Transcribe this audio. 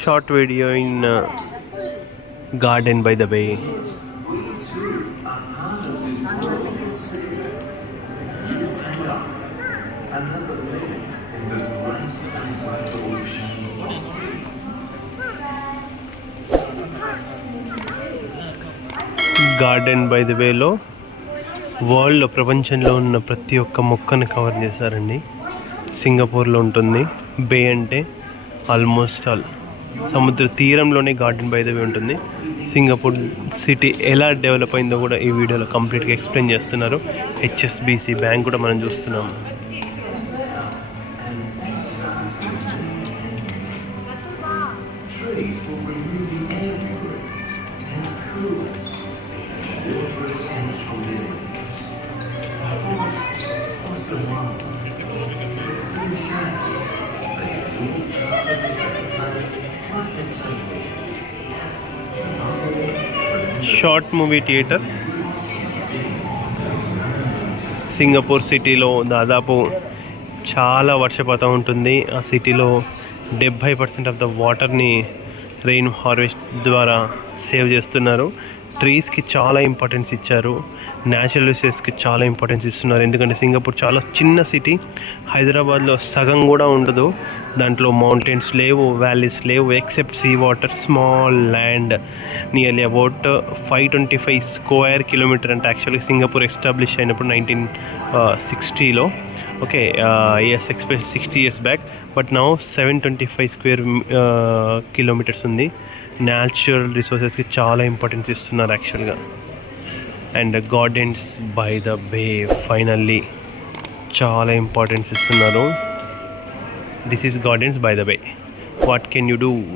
short video in uh, garden by the bay. Garden by the వేలో వరల్డ్లో ప్రపంచంలో ఉన్న ప్రతి ఒక్క మొక్కను కవర్ చేశారండి. సింగపూర్లో ఉంటుంది. బే అంటే ఆల్మోస్ట్ ఆల్ సముద్ర తీరంలోనే గార్డెన్ బై ఉంటుంది. సింగపూర్ సిటీ ఎలా డెవలప్ అయిందో కూడా ఈ వీడియోలో కంప్లీట్గా ఎక్స్ప్లెయిన్ చేస్తున్నారు. హెచ్ఎస్బిసి బ్యాంక్ కూడా మనం చూస్తున్నాం. Trees short movie theatre Singapore సిటీలో దాదాపు చాలా వర్షపాతం ఉంటుంది. ఆ సిటీలో డెబ్భై పర్సెంట్ ఆఫ్ ద వాటర్ని రెయిన్ హార్వెస్ట్ ద్వారా సేవ్ చేస్తున్నారు. ట్రీస్కి చాలా ఇంపార్టెన్స్ ఇచ్చారు. న్యాచురల్ రిసోర్స్కి చాలా ఇంపార్టెన్స్ ఇస్తున్నారు. ఎందుకంటే సింగపూర్ చాలా చిన్న సిటీ. హైదరాబాద్లో సగం కూడా ఉండదు. దాంట్లో మౌంటైన్స్ లేవు వ్యాలీస్ లేవు except sea water small land nearly about five twenty five square kilometre అంటే యాక్చువల్లీ సింగపూర్ ఎస్టాబ్లిష్ అయినప్పుడు nineteen సిక్స్టీలో. Okay yes express sixty years back but now seven twenty five square kilometres ఉంది. Natural రిసోర్సెస్కి చాలా importance ఇస్తున్నారు యాక్చువల్గా and gardens by the bay finally చాలా importance ఇస్తున్నారు. This is gardens by the bay what can you do